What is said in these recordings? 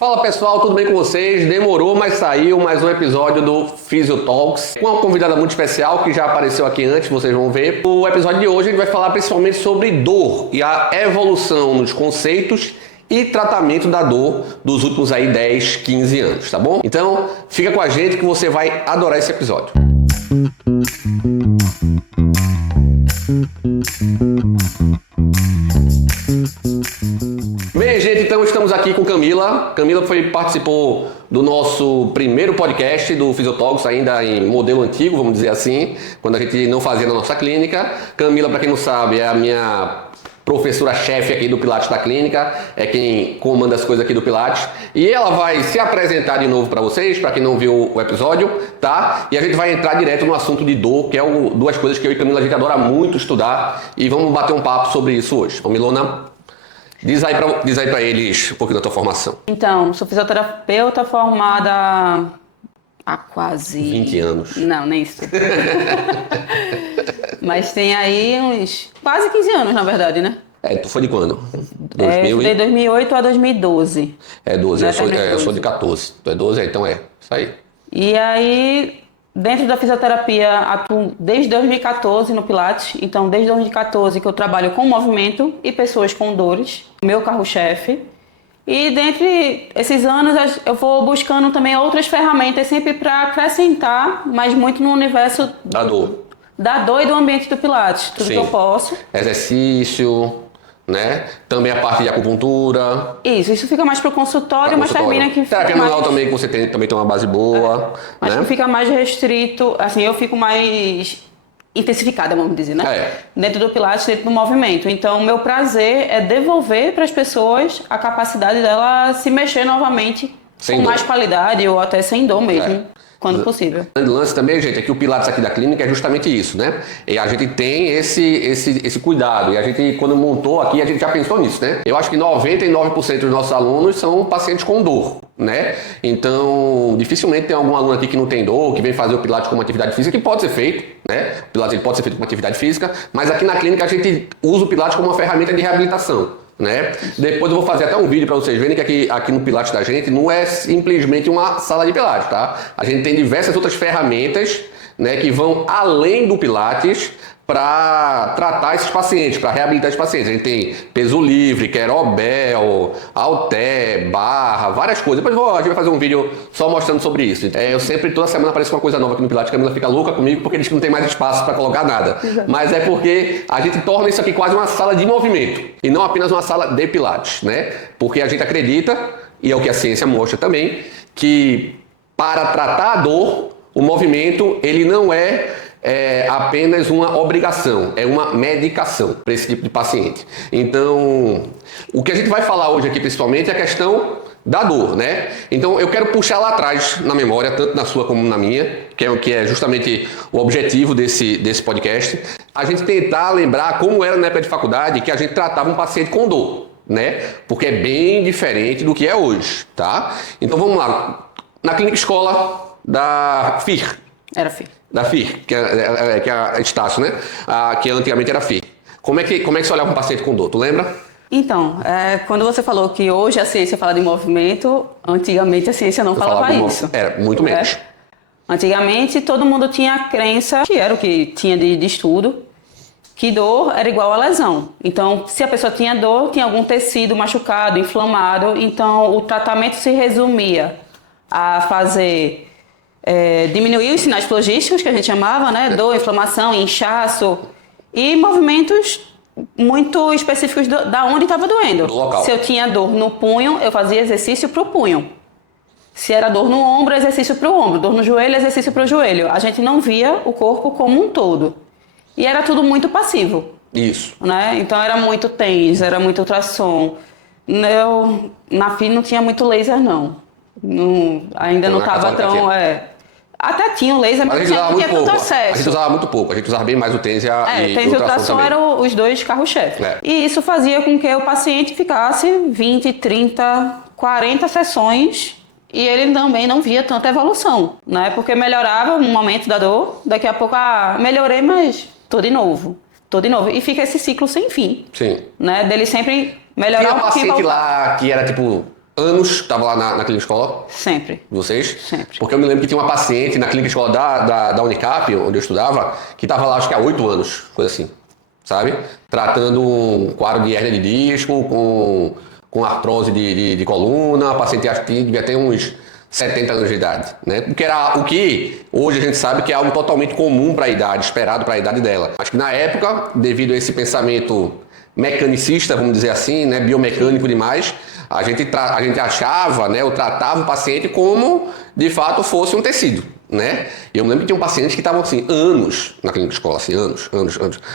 Fala pessoal, tudo bem com vocês? Demorou, mas saiu mais um episódio do Physiotalks com uma convidada muito especial que já apareceu aqui antes, vocês vão ver. O episódio de hoje a gente vai falar principalmente sobre dor e a evolução nos conceitos e tratamento da dor dos últimos 10, 15 anos, tá bom? Então, fica com a gente que você vai adorar esse episódio. Bem, gente, então estamos aqui com Camila. Camila participou do nosso primeiro podcast do Physiotalks, ainda em modelo antigo, vamos dizer assim, quando a gente não fazia na nossa clínica. Camila, para quem não sabe, é a minha professora-chefe aqui do Pilates da clínica, é quem comanda as coisas aqui do Pilates. E ela vai se apresentar de novo para vocês, para quem não viu o episódio, tá? E a gente vai entrar direto no assunto de dor, que é duas coisas que eu e Camila a gente adora muito estudar, e vamos bater um papo sobre isso hoje. Camilona, diz aí para eles um pouquinho da tua formação. Então, sou fisioterapeuta formada há quase 20 anos. Não, nem isso. Mas tem aí uns quase 15 anos, na verdade, né? Tu foi de quando? De 2008 a 2012. 12, eu sou de 14. Tu é 12, então isso aí. E aí, dentro da fisioterapia, atuo desde 2014 no Pilates. Então, desde 2014 que eu trabalho com movimento e pessoas com dores. Meu carro-chefe. E dentre esses anos, eu vou buscando também outras ferramentas, sempre para acrescentar, mas muito no universo da dor e do ambiente do Pilates. Tudo Sim. Que eu posso. Exercício, né? Também a parte de acupuntura. Isso fica mais pro consultório, mas termina que... Terapia manual também, que você também tem uma base boa. Mas né? que fica mais restrito, assim, eu fico mais intensificada, vamos dizer, né? Dentro do Pilates, dentro do movimento. Então, o meu prazer é devolver para as pessoas a capacidade dela se mexer novamente com mais qualidade ou até sem dor mesmo. Quando possível. O lance também, gente, é que o Pilates aqui da clínica é justamente isso, né? E a gente tem esse cuidado. E a gente, quando montou aqui, a gente já pensou nisso, né? Eu acho que 99% dos nossos alunos são pacientes com dor, né? Então, dificilmente tem algum aluno aqui que não tem dor, que vem fazer o Pilates como atividade física, que pode ser feito, né? O Pilates pode ser feito como atividade física, mas aqui na clínica a gente usa o Pilates como uma ferramenta de reabilitação. Né? Depois eu vou fazer até um vídeo para vocês verem que aqui no Pilates da gente não é simplesmente uma sala de Pilates, tá? A gente tem diversas outras ferramentas, né, que vão além do Pilates para tratar esses pacientes, para reabilitar esses pacientes. A gente tem peso livre, querobel, halter, barra, várias coisas. Depois a gente vai fazer um vídeo só mostrando sobre isso. Eu sempre, toda semana aparece uma coisa nova aqui no Pilates, que a Camila fica louca comigo porque diz que não tem mais espaço para colocar nada. Exato. Mas é porque a gente torna isso aqui quase uma sala de movimento e não apenas uma sala de Pilates, né? Porque a gente acredita, e é o que a ciência mostra também, que para tratar a dor, o movimento ele não é apenas uma obrigação, é uma medicação para esse tipo de paciente. Então, o que a gente vai falar hoje aqui principalmente é a questão da dor, né? Então, eu quero puxar lá atrás na memória, tanto na sua como na minha, que é justamente o objetivo desse podcast, a gente tentar lembrar como era na época de faculdade que a gente tratava um paciente com dor, né? Porque é bem diferente do que é hoje, tá? Então, vamos lá. Na clínica escola da FIR. Era FIR. Da FIR, que é a Estácio, né? Que antigamente era FIR. Como é que você olhava um paciente com dor? Tu lembra? Então, quando você falou que hoje a ciência fala de movimento, antigamente a ciência não falava isso. Era muito menos. Antigamente todo mundo tinha a crença, que era o que tinha de estudo, que dor era igual a lesão. Então, se a pessoa tinha dor, tinha algum tecido machucado, inflamado, então o tratamento se resumia a fazer... diminuir os sinais flogísticos, que a gente chamava, né? Dor, inflamação, inchaço e movimentos muito específicos da onde estava doendo. Do local. Se eu tinha dor no punho, eu fazia exercício para o punho. Se era dor no ombro, exercício para o ombro. Dor no joelho, exercício para o joelho. A gente não via o corpo como um todo. E era tudo muito passivo. Isso. Né? Então era muito TENS, era muito ultrassom. Na FIM não tinha muito laser, não. Ainda não estava tão... Até tinha o laser, mas não tinha tanto acesso. A gente usava muito pouco. A gente usava bem mais o TENS e TENS e ultrassom eram os dois carro-chefe. E isso fazia com que o paciente ficasse 20, 30, 40 sessões e ele também não via tanta evolução, né? Porque melhorava um momento da dor, daqui a pouco, melhorei, mas tô de novo. E fica esse ciclo sem fim. Sim. Né? Dele sempre melhorar um pouquinho. Tinha paciente lá que era tipo anos estava lá na clínica escola? Sempre. Vocês? Sempre. Porque eu me lembro que tinha uma paciente na clínica escola da Unicap, onde eu estudava, que estava lá acho que há 8 anos, coisa assim, sabe? Tratando um quadro de hérnia de disco, com artrose de coluna, a paciente acho que devia ter uns 70 anos de idade, né? O que hoje a gente sabe que é algo totalmente comum para a idade, esperado para a idade dela. Acho que na época, devido a esse pensamento mecanicista, vamos dizer assim, né, biomecânico demais, a gente achava, né, ou tratava o paciente como, de fato, fosse um tecido, né? E eu me lembro que tinha um paciente que estavam, assim, anos na clínica de escola, assim, anos.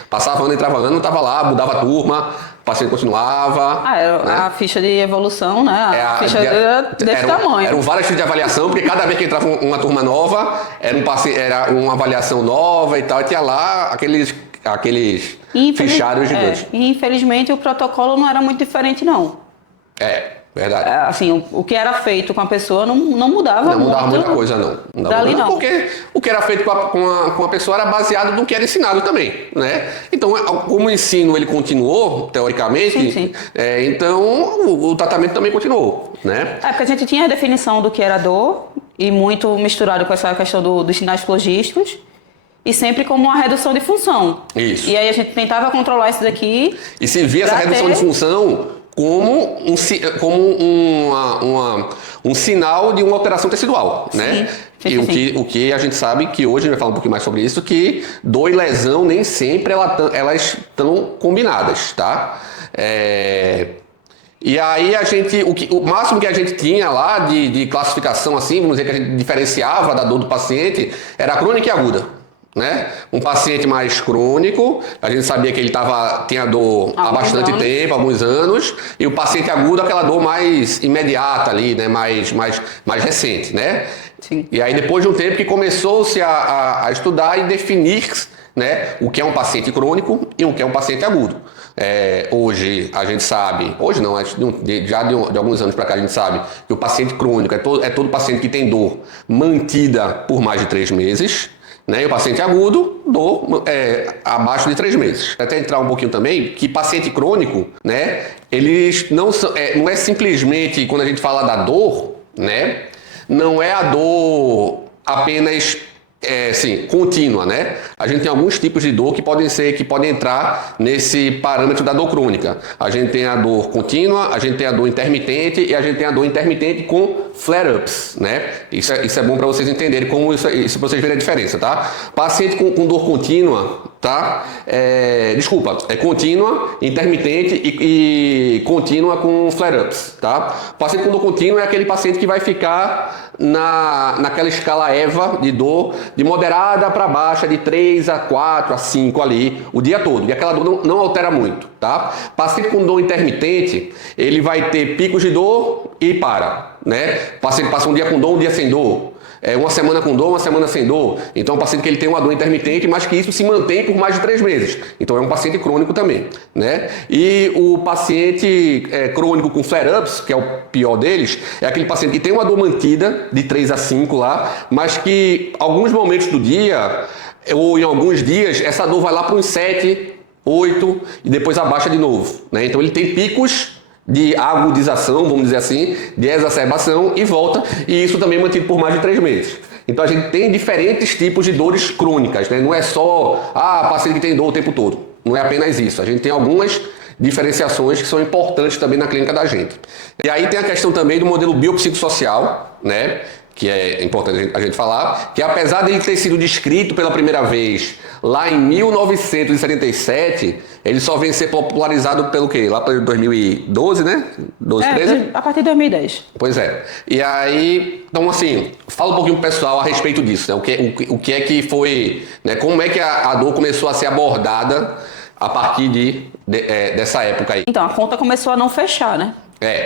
Passava ano, entrava ano, estava lá, mudava a turma, o paciente continuava. Era né? a ficha de evolução, né? A ficha desse tamanho. Eram várias fichas de avaliação, porque cada vez que entrava uma turma nova, era uma avaliação nova e tal, e tinha lá aqueles fichários gigantes. E infelizmente o protocolo não era muito diferente, não. Verdade. Assim, o que era feito com a pessoa não mudava muito. Não mudava muita coisa, não. Não. Porque o que era feito com a pessoa era baseado no que era ensinado também, né? Então, como o ensino ele continuou, teoricamente, sim. Então o tratamento também continuou, né? Porque a gente tinha a definição do que era dor, e muito misturado com essa questão dos sinais flogísticos, e sempre como uma redução de função. Isso. E aí a gente tentava controlar isso daqui. E se via essa redução de função como um sinal de uma alteração tecidual, né? Sim. O que a gente sabe que hoje, a gente vai falar um pouquinho mais sobre isso, que dor e lesão nem sempre elas estão combinadas, tá? E aí o máximo que a gente tinha lá de classificação, assim, vamos dizer que a gente diferenciava da dor do paciente, era a crônica e aguda. Né? Um paciente mais crônico, a gente sabia que ele tinha dor há bastante tempo, alguns anos, e o paciente agudo, aquela dor mais imediata ali, né? mais recente, né? Sim. E aí depois de um tempo que começou-se a estudar e definir, né, o que é um paciente crônico e o que é um paciente agudo. Hoje a gente sabe, hoje não, já de alguns anos para cá a gente sabe que o paciente crônico é todo paciente que tem dor mantida por mais de 3 meses, né? E o paciente agudo, dor abaixo de 3 meses. Até entrar um pouquinho também, que paciente crônico, né? Eles não são, não é simplesmente, quando a gente fala da dor, né? Não é a dor apenas contínua, né? A gente tem alguns tipos de dor que podem entrar nesse parâmetro da dor crônica. A gente tem a dor contínua, a gente tem a dor intermitente e a gente tem a dor intermitente com flare-ups, né? Isso é bom para vocês entenderem como isso para vocês verem a diferença, tá? Paciente com dor contínua, tá? É contínua, intermitente e contínua com flare-ups, tá? Paciente com dor contínua é aquele paciente que vai ficar naquela escala EVA de dor, de moderada para baixa, de 3 a 4 a 5 ali, o dia todo. E aquela dor não altera muito, tá? Paciente com dor intermitente, ele vai ter picos de dor e para, né? O paciente passa um dia com dor, um dia sem dor. Uma semana com dor, uma semana sem dor. Então é um paciente que ele tem uma dor intermitente, mas que isso se mantém por mais de 3 meses. Então é um paciente crônico também, né? E o paciente crônico com flare-ups, que é o pior deles, é aquele paciente que tem uma dor mantida de 3 a 5 lá, mas que alguns momentos do dia, ou em alguns dias, essa dor vai lá para uns 7, 8 e depois abaixa de novo, né? Então ele tem picos de agudização, vamos dizer assim, de exacerbação e volta, e isso também é mantido por mais de 3 meses. Então a gente tem diferentes tipos de dores crônicas, né? Não é só paciente que tem dor o tempo todo, não é apenas isso. A gente tem algumas diferenciações que são importantes também na clínica da gente. E aí tem a questão também do modelo biopsicossocial, né? Que é importante a gente falar, que apesar dele ter sido descrito pela primeira vez lá em 1977, ele só vem ser popularizado pelo quê? Lá para 2012, né? 12, 13? A partir de 2010. Pois é. E aí, então assim, fala um pouquinho pro pessoal a respeito disso, né? O que é que foi, né? Como é que a dor começou a ser abordada a partir dessa época aí? Então, a conta começou a não fechar, né?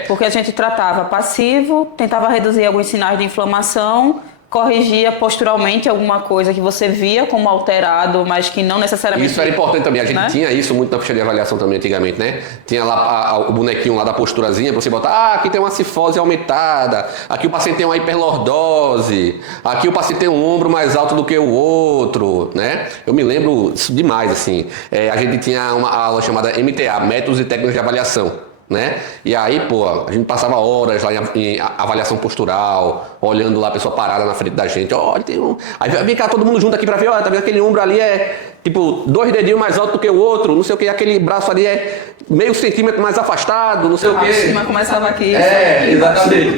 Porque a gente tratava passivo, tentava reduzir alguns sinais de inflamação, corrigia posturalmente alguma coisa que você via como alterado, mas que não necessariamente... Isso era importante também, a gente tinha isso muito na ficha de avaliação também antigamente, né? Tinha lá o bonequinho lá da posturazinha pra você botar, aqui tem uma cifose aumentada, aqui o paciente tem uma hiperlordose, aqui o paciente tem um ombro mais alto do que o outro, né? Eu me lembro isso demais, assim. A gente tinha uma aula chamada MTA, Métodos e Técnicas de Avaliação, né? E aí, pô, a gente passava horas lá em avaliação postural, olhando lá a pessoa parada na frente da gente. Olha, tem um... Aí vem cá todo mundo junto aqui pra ver, olha, tá vendo aquele ombro ali tipo 2 dedinhos mais alto do que o outro, não sei o que, aquele braço ali é meio centímetro mais afastado, não sei o que. A cima começava aqui. Exatamente.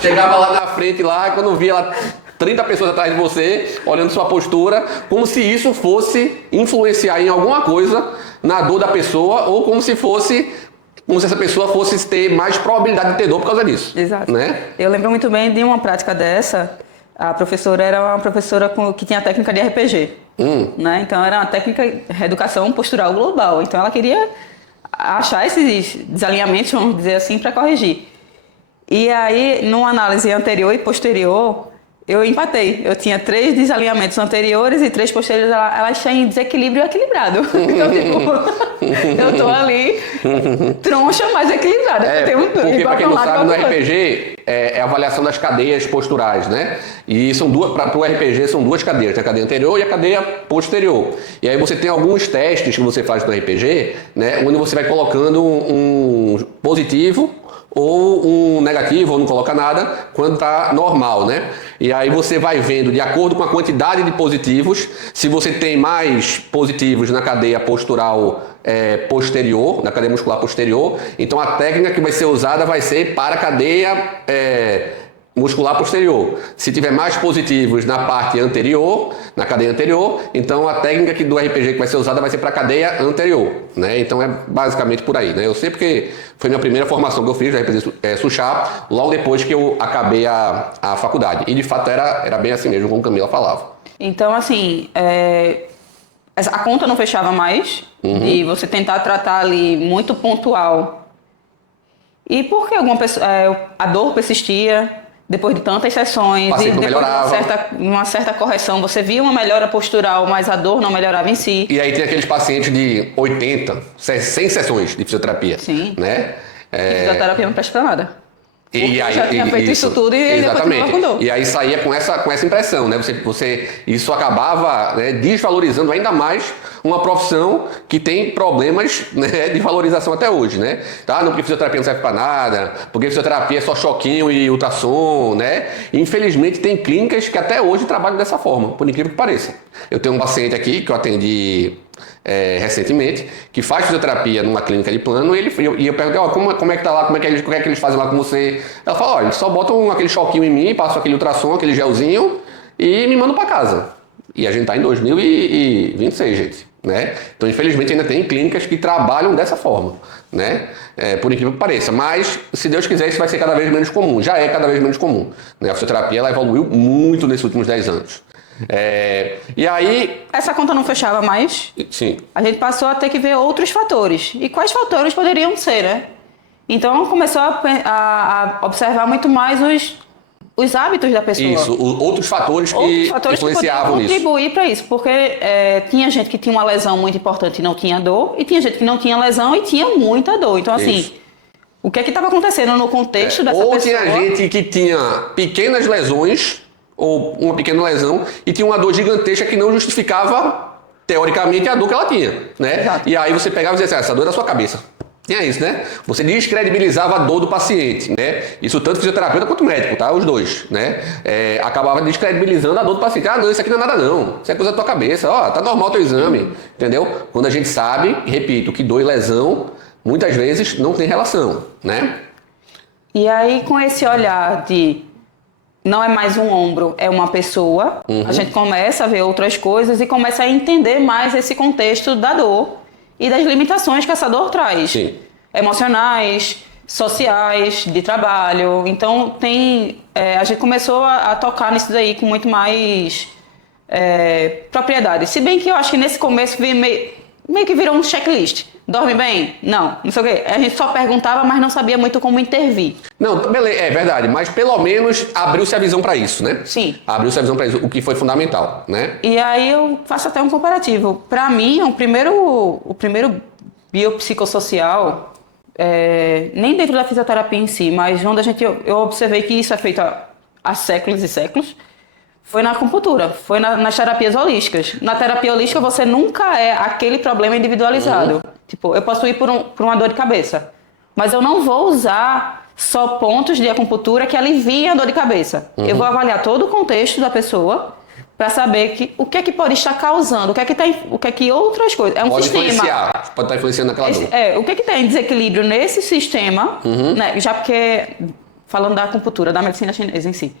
Chegava lá na frente, lá, quando via lá 30 pessoas atrás de você, olhando sua postura, como se isso fosse influenciar em alguma coisa na dor da pessoa, ou como se essa pessoa fosse ter mais probabilidade de ter dor por causa disso. Exato. Né? Eu lembro muito bem de uma prática dessa. A professora era uma professora que tinha técnica de RPG. Né? Então era uma técnica de reeducação postural global. Então ela queria achar esses desalinhamentos, vamos dizer assim, para corrigir. E aí, numa análise anterior e posterior, eu empatei. Eu tinha 3 desalinhamentos anteriores e 3 posteriores. Elas tinham em desequilíbrio equilibrado. Então, tipo, eu tô ali troncha, mas equilibrada. Porque, pra quem não sabe, no RPG é a avaliação das cadeias posturais, né? E são para o RPG são 2 cadeias, a cadeia anterior e a cadeia posterior. E aí você tem alguns testes que você faz no RPG, né? Onde você vai colocando um positivo ou um negativo, ou não coloca nada, quando está normal, né? E aí você vai vendo, de acordo com a quantidade de positivos, se você tem mais positivos na cadeia postural posterior, na cadeia muscular posterior, então a técnica que vai ser usada vai ser para a cadeia muscular posterior. Se tiver mais positivos na parte anterior, na cadeia anterior, então a técnica do RPG que vai ser usada vai ser para a cadeia anterior, né? Então é basicamente por aí, né? Eu sei porque foi minha primeira formação que eu fiz de RPG Suchá, logo depois que eu acabei a faculdade. E de fato era bem assim mesmo, como Camila falava. Então, assim, a conta não fechava mais, e você tentar tratar ali muito pontual. E porque a dor persistia, depois de tantas sessões, e depois de uma certa correção, você via uma melhora postural, mas a dor não melhorava em si. E aí tem aqueles pacientes de 80, 100 sessões de fisioterapia. Sim. Né? Fisioterapia não presta pra nada. E aí, já tinha feito isso tudo e depois continuava com dor. E aí saía com essa impressão, né? Isso acabava, né, desvalorizando ainda mais uma profissão que tem problemas, né, de valorização até hoje, né? Tá? Não, porque fisioterapia não serve para nada, porque fisioterapia é só choquinho e ultrassom, né? E, infelizmente tem clínicas que até hoje trabalham dessa forma, por incrível que pareça. Eu tenho um paciente aqui que eu atendi recentemente, que faz fisioterapia numa clínica de plano, e eu perguntei, como é que tá lá, como é que eles fazem lá com você? Ela falou, eles só botam aquele choquinho em mim, passam aquele ultrassom, aquele gelzinho e me mandam para casa. E a gente tá em 2026, gente, né? Então, infelizmente, ainda tem clínicas que trabalham dessa forma, né? Por incrível que pareça, mas se Deus quiser, isso vai ser cada vez menos comum, já é cada vez menos comum, né? A fisioterapia, ela evoluiu muito nesses últimos 10 anos. E aí... Essa conta não fechava mais. Sim. A gente passou a ter que ver outros fatores. E quais fatores poderiam ser, né? Então começou a observar muito mais os hábitos da pessoa. Isso, outros fatores que influenciavam nisso. Contribuir para isso, porque tinha gente que tinha uma lesão muito importante e não tinha dor, e tinha gente que não tinha lesão e tinha muita dor. Então, assim, isso. O que estava acontecendo no contexto dessa pessoa... Ou tinha gente que tinha pequenas lesões, ou uma pequena lesão, e tinha uma dor gigantesca que não justificava, teoricamente, a dor que ela tinha, né? Exato. E aí você pegava e dizia assim, essa dor é da sua cabeça. Tinha isso, né? Você descredibilizava a dor do paciente, né? Isso tanto fisioterapeuta quanto médico, tá? Os dois, né? Acabava descredibilizando a dor do paciente. Ah, não, isso aqui não é nada não. Isso é coisa da tua cabeça. Ó, tá normal o teu exame, entendeu? Quando a gente sabe, repito, que dor e lesão, muitas vezes, não tem relação, né? E aí, com esse olhar de não é mais um ombro, é uma pessoa, a gente começa a ver outras coisas e começa a entender mais esse contexto da dor e das limitações que essa dor traz. Sim. Emocionais, sociais, de trabalho. Então, a gente começou a tocar nisso daí com muito mais propriedade. Se bem que eu acho que nesse começo meio que virou um checklist. Dorme bem? Não sei o quê. A gente só perguntava, mas não sabia muito como intervir. Não, beleza, é verdade, mas pelo menos abriu-se a visão para isso, né? Sim. Abriu-se a visão para isso, o que foi fundamental, né? E aí eu faço até um comparativo. Para mim, o primeiro biopsicossocial, nem dentro da fisioterapia em si, mas onde eu observei que isso é feito há séculos e séculos, foi na acupuntura, foi nas terapias holísticas. Na terapia holística, você nunca é aquele problema individualizado. Tipo, eu posso ir por uma dor de cabeça. Mas eu não vou usar só pontos de acupuntura que aliviem a dor de cabeça. Eu vou avaliar todo o contexto da pessoa para saber o que é que pode estar causando, o que é que outras coisas. É um pode sistema. Pode estar influenciando naquela dor. O que é que tem desequilíbrio nesse sistema, né? Já porque, falando da acupuntura, da medicina chinesa em si,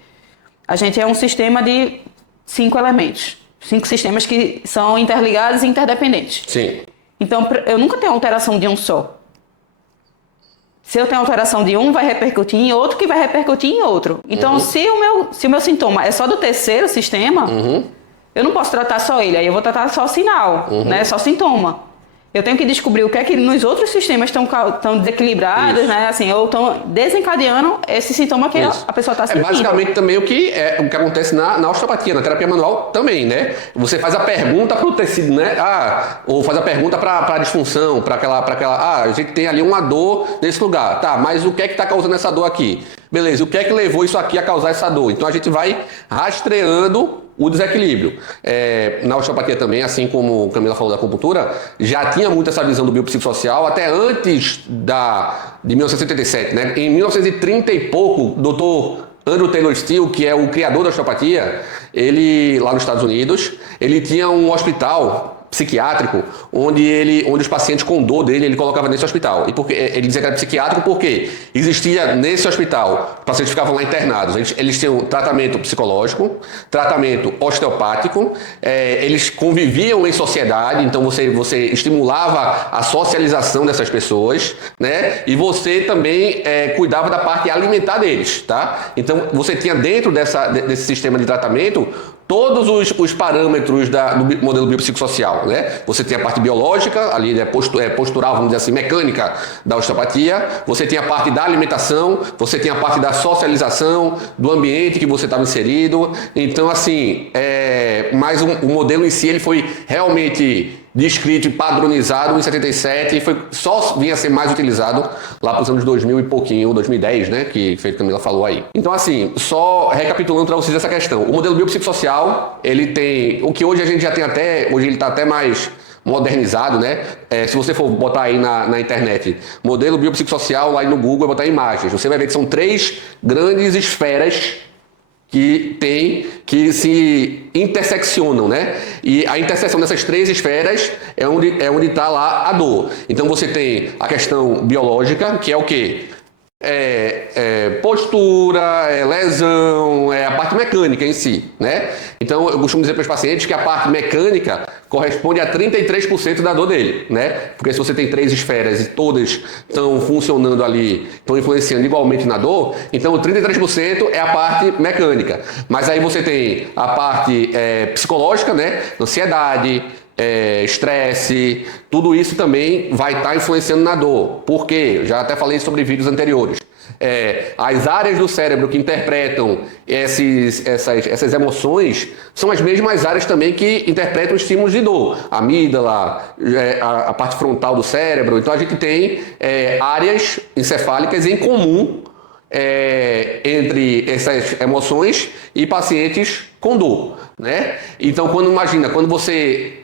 a gente é um sistema de 5 elementos. 5 sistemas que são interligados e interdependentes. Sim. Então, eu nunca tenho alteração de um só. Se eu tenho alteração de um, vai repercutir em outro, que vai repercutir em outro. Então, se o meu sintoma é só do terceiro sistema, eu não posso tratar só ele, aí eu vou tratar só o sinal, né? Só sintoma. Eu tenho que descobrir o que é que nos outros sistemas estão desequilibrados, né? Assim, ou estão desencadeando esse sintoma que a pessoa está sentindo. É basicamente também o que acontece na osteopatia, na terapia manual também, né? Você faz a pergunta para o tecido, né? Ou faz a pergunta para a disfunção, para aquela. A gente tem ali uma dor nesse lugar. Tá, mas o que é que está causando essa dor aqui? Beleza, o que é que levou isso aqui a causar essa dor? Então a gente vai rastreando o desequilíbrio. Na osteopatia também, assim como a Camila falou da acupuntura, já tinha muito essa visão do biopsicossocial até antes de 1977, né? Em 1930 e pouco, o Dr. Andrew Taylor Still, que é o criador da osteopatia, ele, lá nos Estados Unidos, ele tinha um hospital psiquiátrico, onde os pacientes com dor dele, ele colocava nesse hospital. E porque ele dizia que era psiquiátrico porque existia nesse hospital, os pacientes ficavam lá internados, eles tinham tratamento psicológico, tratamento osteopático, eles conviviam em sociedade, então você estimulava a socialização dessas pessoas, né? E você também cuidava da parte alimentar deles, tá? Então você tinha dentro desse sistema de tratamento todos os parâmetros do modelo biopsicossocial, né? Você tem a parte biológica, ali postural, vamos dizer assim, mecânica da osteopatia, você tem a parte da alimentação, você tem a parte da socialização, do ambiente que você estava inserido. Então, assim, mas o modelo em si, ele foi realmente descrito e padronizado em 77 e só vinha a ser mais utilizado lá para os anos 2000 e pouquinho, 2010, né, que a Camila falou aí. Então, assim, só recapitulando para vocês essa questão, o modelo biopsicossocial, ele tem, o que hoje a gente já tem hoje ele está até mais modernizado, né? Se você for botar aí na internet, modelo biopsicossocial, lá no Google, botar imagens, você vai ver que são 3 grandes esferas que se interseccionam, né? E a interseção dessas 3 esferas é onde está lá a dor. Então você tem a questão biológica, que é o quê? Postura, lesão, a parte mecânica em si, né? Então eu costumo dizer para os pacientes que a parte mecânica corresponde a 33% da dor dele, né? Porque se você tem 3 esferas e todas estão funcionando ali, estão influenciando igualmente na dor, então 33% é a parte mecânica. Mas aí você tem a parte psicológica, né? Ansiedade, estresse, tudo isso também vai estar influenciando na dor. Por quê? Já até falei sobre vídeos anteriores. As áreas do cérebro que interpretam essas emoções são as mesmas áreas também que interpretam estímulos de dor. A amígdala, a parte frontal do cérebro. Então a gente tem áreas encefálicas em comum entre essas emoções e pacientes com dor, né? Então quando você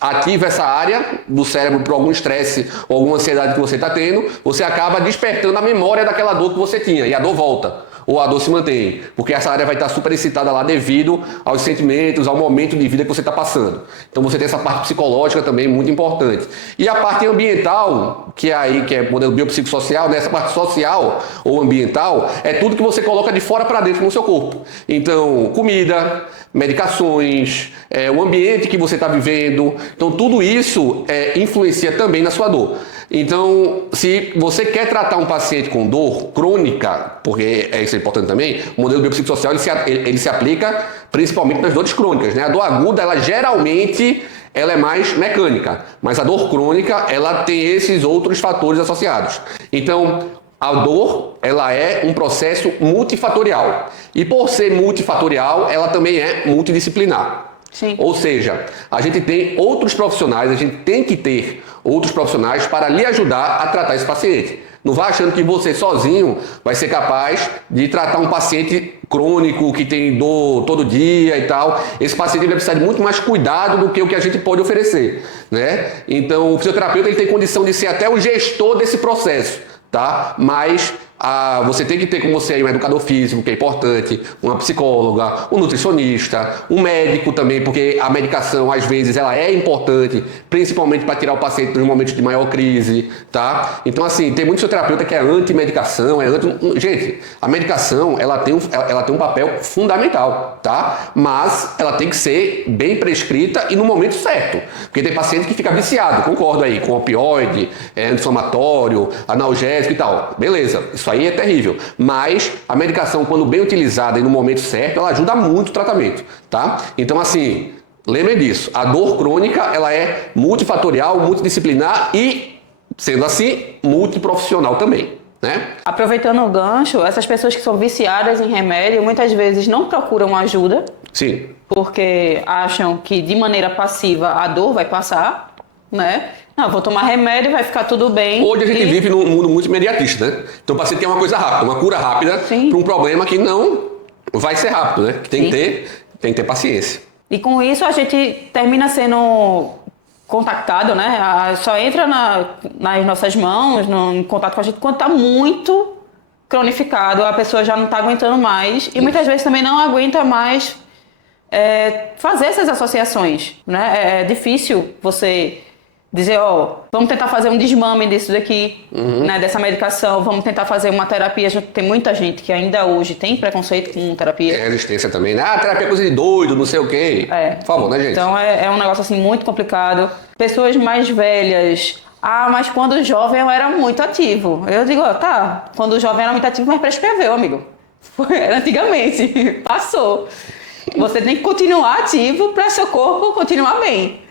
ativa essa área do cérebro por algum estresse ou alguma ansiedade que você está tendo, você acaba despertando a memória daquela dor que você tinha e a dor volta. Ou a dor se mantém, porque essa área vai estar super excitada lá devido aos sentimentos, ao momento de vida que você está passando. Então você tem essa parte psicológica também muito importante. E a parte ambiental, que é modelo biopsicossocial, né? Essa parte social ou ambiental, é tudo que você coloca de fora para dentro no seu corpo. Então, comida, medicações, o ambiente que você está vivendo. Então tudo isso influencia também na sua dor. Então, se você quer tratar um paciente com dor crônica, porque isso é importante também, o modelo biopsicossocial ele se aplica principalmente nas dores crônicas, né? A dor aguda, ela geralmente é mais mecânica, mas a dor crônica, ela tem esses outros fatores associados. Então, a dor, ela é um processo multifatorial. E por ser multifatorial, ela também é multidisciplinar. Sim. Ou seja, a gente tem outros profissionais, a gente tem que ter outros profissionais para lhe ajudar a tratar esse paciente. Não vá achando que você sozinho vai ser capaz de tratar um paciente crônico que tem dor todo dia e tal. Esse paciente vai precisar de muito mais cuidado do que o que a gente pode oferecer, né? Então, o fisioterapeuta ele tem condição de ser até o gestor desse processo, tá? Mas você tem que ter com você aí um educador físico, que é importante, uma psicóloga, um nutricionista, um médico também, porque a medicação, às vezes, ela é importante, principalmente para tirar o paciente dos momentos de maior crise, tá? Então, assim, tem muito fisioterapeuta que é anti-medicação, Gente, a medicação, ela tem um papel fundamental, tá? Mas ela tem que ser bem prescrita e no momento certo, porque tem paciente que fica viciado, concordo aí, com opioide, anti-inflamatório, analgésico e tal. Beleza, isso aí é terrível, mas a medicação, quando bem utilizada e no momento certo, ela ajuda muito o tratamento, tá? Então, assim, lembre disso, a dor crônica, ela é multifatorial, multidisciplinar e, sendo assim, multiprofissional também, né? Aproveitando o gancho, essas pessoas que são viciadas em remédio, muitas vezes não procuram ajuda. Sim. Porque acham que, de maneira passiva, a dor vai passar, né? Não, vou tomar remédio, vai ficar tudo bem. Hoje a gente vive num mundo muito imediatista, né? Então o paciente quer uma coisa rápida, uma cura rápida para um problema que não vai ser rápido, né? Que tem que ter paciência. E com isso a gente termina sendo contactado, né? Só entra nas nossas mãos, em contato com a gente, quando está muito cronificado, a pessoa já não está aguentando mais. E muitas vezes também não aguenta mais fazer essas associações, né? É difícil você dizer, vamos tentar fazer um desmame disso daqui, né, dessa medicação, vamos tentar fazer uma terapia. Tem muita gente que ainda hoje tem preconceito com terapia. É resistência também, né? Terapia é coisa de doido, não sei o quê. Por favor, né, gente? Então é um negócio assim muito complicado. Pessoas mais velhas, mas quando jovem eu era muito ativo. Eu digo, tá, quando o jovem era muito ativo, mas prescreveu, amigo. Era antigamente, passou. Você tem que continuar ativo para seu corpo continuar bem.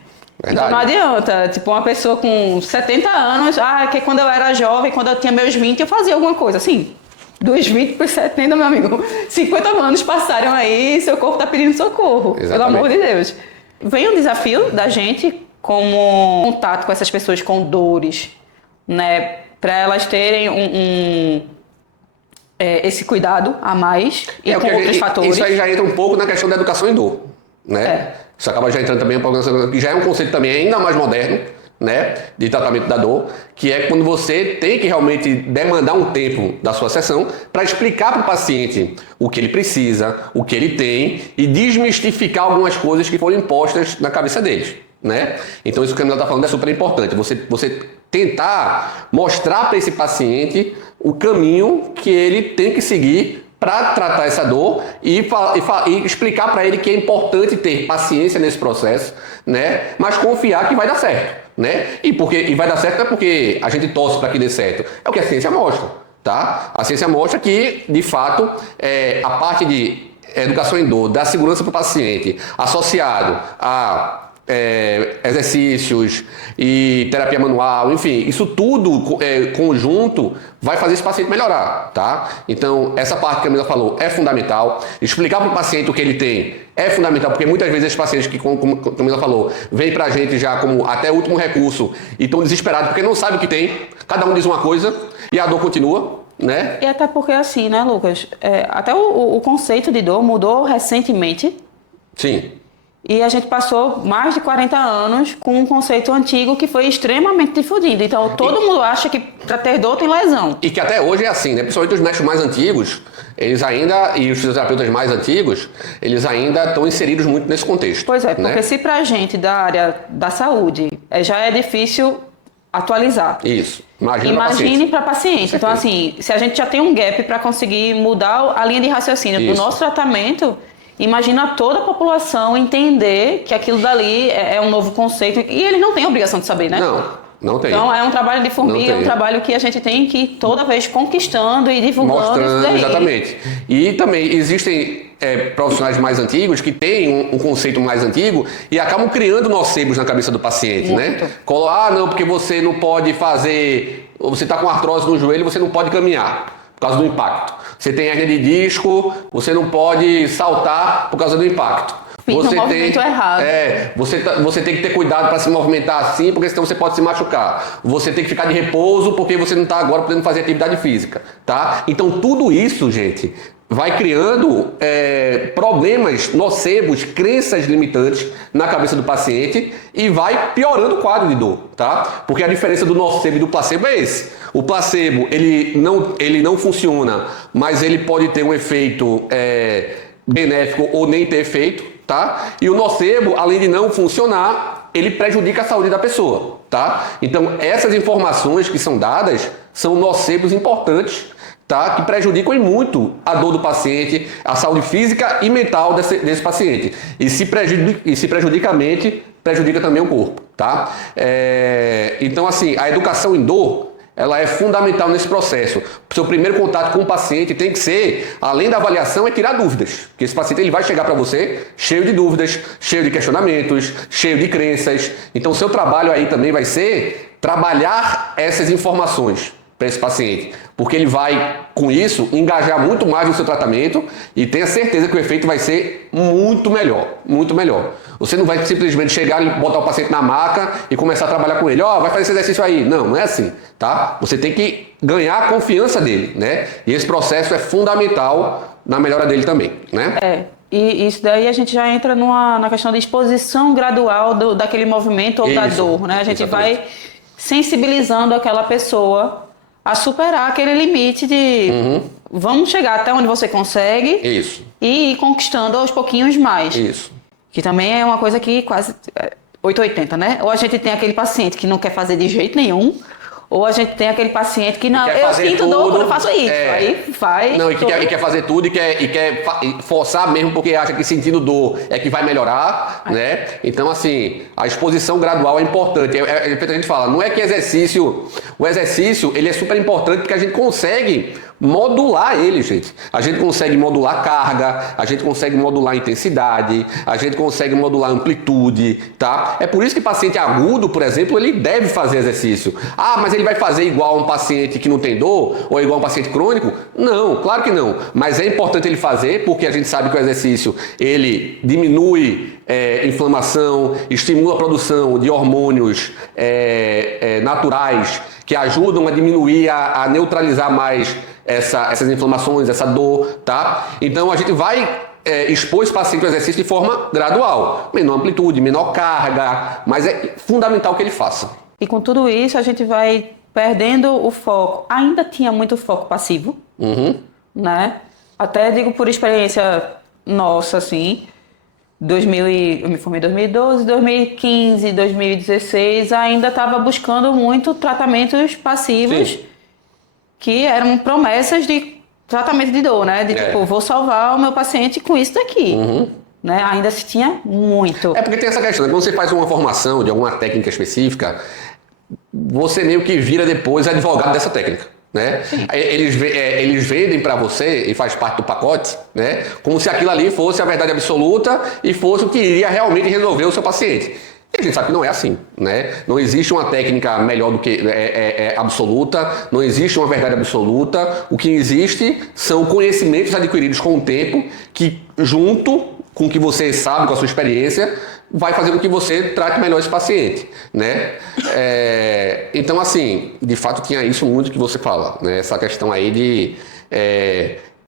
Verdade. Então não adianta, tipo, uma pessoa com 70 anos, que quando eu era jovem, quando eu tinha meus 20, eu fazia alguma coisa, assim, dos 20 para os 70, meu amigo, 50 anos passaram aí e seu corpo tá pedindo socorro. Exatamente. Pelo amor de Deus. Vem um desafio da gente, como contato com essas pessoas com dores, né, para elas terem esse cuidado a mais e com outros fatores. Isso aí já entra um pouco na questão da educação em dor, né? Isso acaba já entrando também, que já é um conceito também ainda mais moderno, né, de tratamento da dor, que é quando você tem que realmente demandar um tempo da sua sessão para explicar para o paciente o que ele precisa, o que ele tem e desmistificar algumas coisas que foram impostas na cabeça deles, né? Então isso que a Camila está falando é super importante, você tentar mostrar para esse paciente o caminho que ele tem que seguir para tratar essa dor e explicar para ele que é importante ter paciência nesse processo, né? Mas confiar que vai dar certo, né? E vai dar certo não é porque a gente torce para que dê certo, é o que a ciência mostra, tá? A ciência mostra que, de fato, a parte de educação em dor, da segurança para o paciente, associado a exercícios e terapia manual, enfim, isso tudo conjunto vai fazer esse paciente melhorar, tá? Então, essa parte que a Camila falou é fundamental. Explicar para o paciente o que ele tem é fundamental, porque muitas vezes esses pacientes que, como a Camila falou, vêm pra gente já como até o último recurso e estão desesperados porque não sabem o que tem, cada um diz uma coisa e a dor continua, né? E até porque assim, né, Lucas? Até o conceito de dor mudou recentemente. Sim. E a gente passou mais de 40 anos com um conceito antigo que foi extremamente difundido. Então, todo mundo acha que para ter dor tem lesão. E que até hoje é assim, né? Principalmente os médicos mais antigos, e os fisioterapeutas mais antigos, eles ainda estão inseridos muito nesse contexto. Pois é, porque né? Se pra gente da área da saúde já é difícil atualizar. Isso. Imagine para paciente. Então, assim, se a gente já tem um gap para conseguir mudar a linha de raciocínio do nosso tratamento... Imagina toda a população entender que aquilo dali é um novo conceito e eles não têm a obrigação de saber, né? Não tem. Então é um trabalho de formiga, é um trabalho que a gente tem que ir toda vez conquistando e divulgando. Mostrando, isso daí. Exatamente. E também existem profissionais mais antigos que têm um conceito mais antigo e acabam criando nocebos na cabeça do paciente, né? Não, porque você não pode fazer... Você está com artrose no joelho, você não pode caminhar por causa do impacto. Você tem hernia de disco, você não pode saltar por causa do impacto. Fiz um movimento errado. Você tem que ter cuidado para se movimentar assim, porque senão você pode se machucar. Você tem que ficar de repouso porque você não está agora podendo fazer atividade física, tá? Então tudo isso, gente, vai criando problemas nocivos, crenças limitantes na cabeça do paciente e vai piorando o quadro de dor, tá? Porque a diferença do nocebo e do placebo é esse. O placebo, ele não funciona, mas ele pode ter um efeito benéfico ou nem ter efeito, tá? E o nocebo, além de não funcionar, ele prejudica a saúde da pessoa, tá? Então, essas informações que são dadas são nocebos importantes, tá? Que prejudicam muito a dor do paciente, a saúde física e mental desse paciente. E se prejudica a mente, prejudica também o corpo, tá? Então, assim, a educação em dor, ela é fundamental nesse processo. O seu primeiro contato com o paciente tem que ser, além da avaliação, é tirar dúvidas. Porque esse paciente ele vai chegar para você cheio de dúvidas, cheio de questionamentos, cheio de crenças. Então, o seu trabalho aí também vai ser trabalhar essas informações para esse paciente, porque ele vai, com isso, engajar muito mais no seu tratamento e tenha certeza que o efeito vai ser muito melhor, muito melhor. Você não vai simplesmente chegar e botar o paciente na maca e começar a trabalhar com ele. Vai fazer esse exercício aí. Não, não é assim, tá? Você tem que ganhar a confiança dele, né? E esse processo é fundamental na melhora dele também, né? E isso daí a gente já entra na questão de exposição gradual daquele movimento ou da dor, né? A gente vai sensibilizando aquela pessoa a superar aquele limite de vamos chegar até onde você consegue e ir conquistando aos pouquinhos mais. Isso. Que também é uma coisa que quase 880, né? Ou a gente tem aquele paciente que não quer fazer de jeito nenhum, ou a gente tem aquele paciente que não, eu sinto dor quando eu faço isso. Aí faz. Não, e quer fazer tudo e quer forçar mesmo porque acha que sentindo dor é que vai melhorar, né? Então, assim, a exposição gradual é importante. A gente fala, não é que o exercício, ele é super importante porque a gente consegue modular ele, gente. A gente consegue modular carga, a gente consegue modular intensidade, a gente consegue modular amplitude, tá? É por isso que paciente agudo, por exemplo, ele deve fazer exercício. Mas ele vai fazer igual um paciente que não tem dor ou igual um paciente crônico? Não, claro que não. Mas é importante ele fazer porque a gente sabe que o exercício, ele diminui inflamação, estimula a produção de hormônios naturais que ajudam a diminuir, a neutralizar mais essas inflamações, essa dor, tá? Então a gente vai expor esse paciente ao exercício de forma gradual, menor amplitude, menor carga, mas é fundamental que ele faça. E com tudo isso a gente vai perdendo o foco. Ainda tinha muito foco passivo, né? Até digo por experiência nossa, assim, eu me formei em 2012, 2015, 2016, ainda estava buscando muito tratamentos passivos. Sim. Que eram promessas de tratamento de dor, né? De tipo, vou salvar o meu paciente com isso daqui. Né? Ainda se tinha muito. Porque tem essa questão, né? Quando você faz uma formação de alguma técnica específica, você meio que vira depois advogado dessa técnica, né? Eles vendem para você, e faz parte do pacote, né? Como se aquilo ali fosse a verdade absoluta e fosse o que iria realmente resolver o seu paciente. E a gente sabe que não é assim, né? Não existe uma técnica melhor do que absoluta, não existe uma verdade absoluta. O que existe são conhecimentos adquiridos com o tempo que, junto com o que você sabe, com a sua experiência, vai fazer com que você trate melhor esse paciente, né? Então, assim, de fato tinha isso muito que você fala, né? Essa questão aí de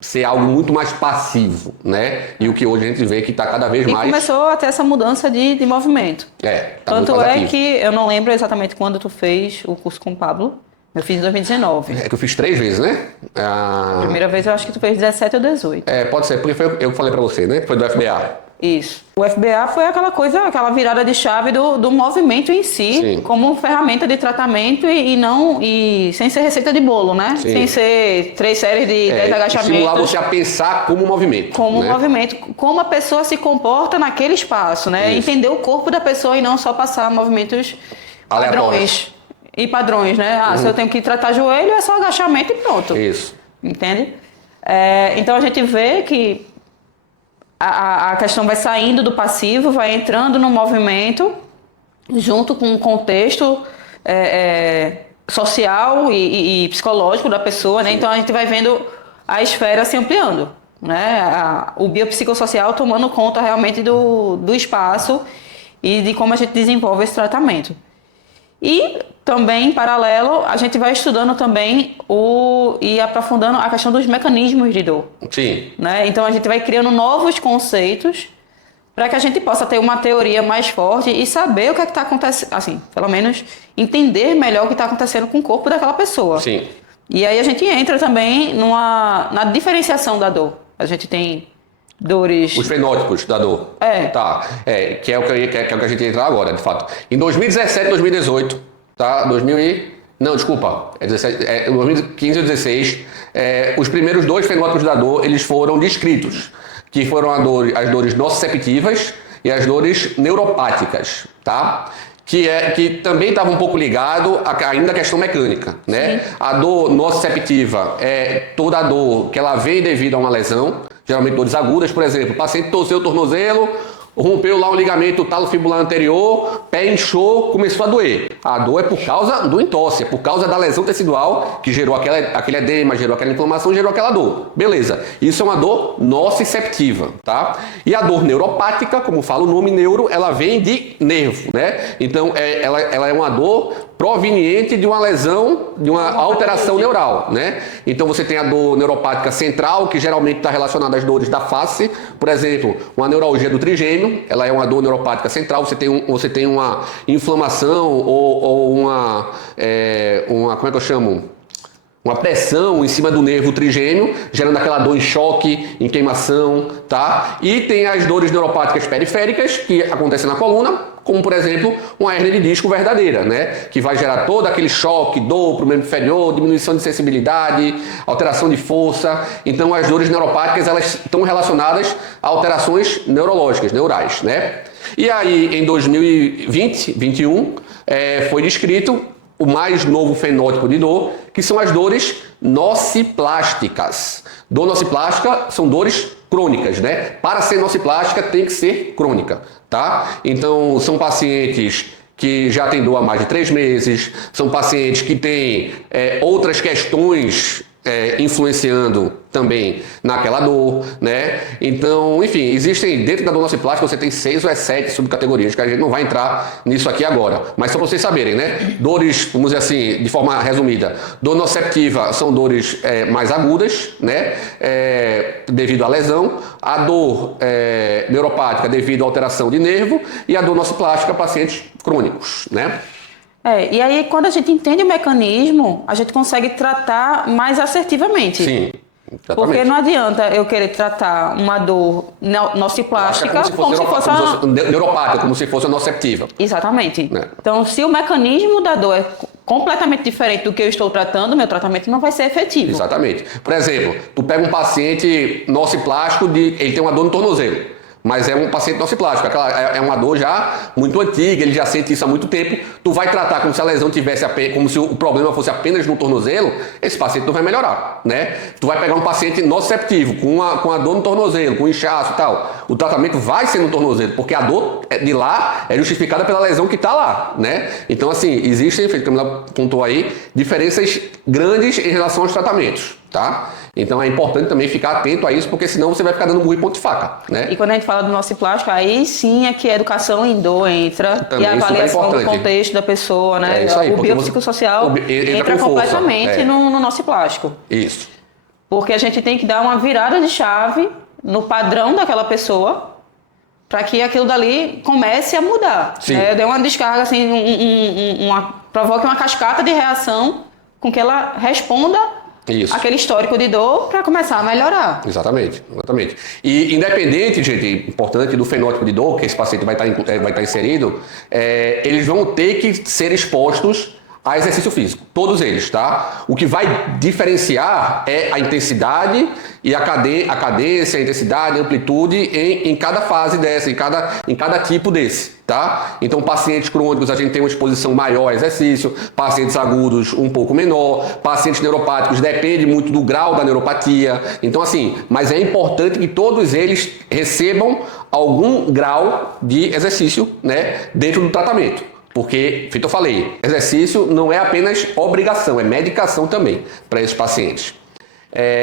ser algo muito mais passivo, né? E o que hoje a gente vê que está cada vez mais... começou a ter essa mudança de movimento. Tá. Tanto é que eu não lembro exatamente quando tu fez o curso com o Pablo. Eu fiz em 2019. Que eu fiz 3 vezes, né? A primeira vez eu acho que tu fez 17 ou 18. Pode ser, porque foi eu que falei pra você, né? Foi do FBA. Isso. O FBA foi aquela virada de chave do movimento em si, sim, como ferramenta de tratamento e sem ser receita de bolo, né? Sim. Sem ser 3 séries de 10 agachamentos. Estimular você a pensar como movimento. Como movimento. Como a pessoa se comporta naquele espaço, né? Isso. Entender o corpo da pessoa e não só passar movimentos padrões. E padrões, né? Se eu tenho que tratar joelho, é só agachamento e pronto. Isso. Entende? Então a gente vê que a questão vai saindo do passivo, vai entrando no movimento, junto com o contexto social e psicológico da pessoa, né? Então a gente vai vendo a esfera se ampliando. né? O biopsicossocial tomando conta realmente do espaço e de como a gente desenvolve esse tratamento. E também, em paralelo, a gente vai estudando também e aprofundando a questão dos mecanismos de dor. Sim. Né? Então, a gente vai criando novos conceitos para que a gente possa ter uma teoria mais forte e saber o que é que está acontecendo, assim, pelo menos entender melhor o que está acontecendo com o corpo daquela pessoa. Sim. E aí a gente entra também na diferenciação da dor. A gente tem dores... Os fenótipos da dor. Tá. Que é o que a gente ia entrar agora, de fato. Em 2017, 2018, tá? 2015 e 2016, os primeiros 2 fenótipos da dor, eles foram descritos, que foram as dores nociceptivas e as dores neuropáticas, tá? Que também estava um pouco ligado ainda à questão mecânica, né? Sim. A dor nociceptiva é toda a dor que ela vem devido a uma lesão, geralmente dores agudas, por exemplo, o paciente torceu o tornozelo, rompeu lá um ligamento talofibular anterior, pé inchou, começou a doer. A dor é por causa do entorse, é por causa da lesão tecidual que gerou aquele edema, gerou aquela inflamação, gerou aquela dor. Beleza. Isso é uma dor nociceptiva, tá? E a dor neuropática, como fala o nome neuro, ela vem de nervo, né? Então, ela é uma dor proveniente de uma lesão, de uma alteração neural, né? Então você tem a dor neuropática central, que geralmente está relacionada às dores da face, por exemplo, uma neuralgia do trigêmeo, ela é uma dor neuropática central, você tem uma inflamação ou uma como é que eu chamo? Uma pressão em cima do nervo trigêmeo, gerando aquela dor em choque, em queimação, tá? E tem as dores neuropáticas periféricas, que acontecem na coluna, como, por exemplo, uma hérnia de disco verdadeira, né? Que vai gerar todo aquele choque, dor para o membro inferior, diminuição de sensibilidade, alteração de força. Então, as dores neuropáticas, elas estão relacionadas a alterações neurológicas, neurais, né? E aí, em 2020, 2021, foi descrito o mais novo fenótipo de dor, que são as dores nociplásticas. Dor nociplástica são dores crônicas, né? Para ser nociplástica tem que ser crônica, tá? Então, são pacientes que já têm dor há mais de 3 meses, são pacientes que têm outras questões influenciando também naquela dor, né? Então, enfim, existem dentro da dor nociplástica, você tem 6 ou 7 subcategorias, que a gente não vai entrar nisso aqui agora, mas só para vocês saberem, né? Dores, vamos dizer assim, de forma resumida, dor nociceptiva são dores mais agudas, né? Devido à lesão, a dor neuropática devido à alteração de nervo e a dor nociplástica pacientes crônicos, né? E aí, quando a gente entende o mecanismo, a gente consegue tratar mais assertivamente. Sim, exatamente. Porque não adianta eu querer tratar uma dor nociplástica como se fosse uma... neuropática, como se fosse uma nociceptiva. Exatamente. Então, se o mecanismo da dor é completamente diferente do que eu estou tratando, meu tratamento não vai ser efetivo. Exatamente. Por exemplo, tu pega um paciente nociplástico, ele tem uma dor no tornozelo. Mas é um paciente nociplástico, é uma dor já muito antiga, ele já sente isso há muito tempo. Tu vai tratar como se a lesão tivesse, como se o problema fosse apenas no tornozelo, esse paciente não vai melhorar, né? Tu vai pegar um paciente nociceptivo, com a dor no tornozelo, com inchaço e tal. O tratamento vai ser no tornozelo, porque a dor de lá é justificada pela lesão que está lá, né? Então, assim, existem, como a Camila pontuou aí, diferenças grandes em relação aos tratamentos, tá? Então é importante também ficar atento a isso, porque senão você vai ficar dando murro e ponto de faca, né? E quando a gente fala do nociplástico, aí sim é que a educação em dor entra também, e a avaliação do contexto da pessoa, né? É isso aí, o biopsicossocial entra completamente no nociplástico. Isso. Porque a gente tem que dar uma virada de chave no padrão daquela pessoa para que aquilo dali comece a mudar. Sim. Dê uma descarga, assim, provoque uma cascata de reação com que ela responda aquele histórico de dor para começar a melhorar. Exatamente. E independente, gente, importante do fenótipo de dor que esse paciente vai estar inserido, eles vão ter que ser expostos a exercício físico, todos eles, tá? O que vai diferenciar é a intensidade e a cadência, a intensidade, a amplitude em cada fase dessa, em cada tipo desse, tá? Então, pacientes crônicos, a gente tem uma exposição maior a exercício, pacientes agudos um pouco menor, pacientes neuropáticos, depende muito do grau da neuropatia. Então, assim, mas é importante que todos eles recebam algum grau de exercício, né, dentro do tratamento. Porque, feito eu falei, exercício não é apenas obrigação, é medicação também para esses pacientes.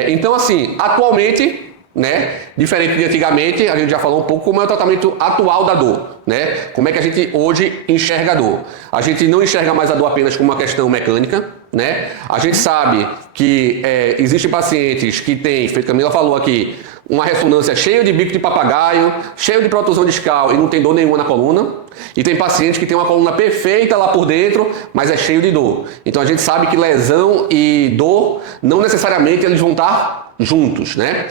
Então, assim, atualmente, né? Diferente de antigamente, a gente já falou um pouco como é o tratamento atual da dor, né? Como é que a gente hoje enxerga a dor. A gente não enxerga mais a dor apenas como uma questão mecânica, né? A gente sabe que existem pacientes que têm, feito que a Camila falou aqui, uma ressonância cheia de bico de papagaio, cheio de protusão discal e não tem dor nenhuma na coluna. E tem paciente que tem uma coluna perfeita lá por dentro, mas é cheio de dor. Então a gente sabe que lesão e dor não necessariamente eles vão estar juntos, né?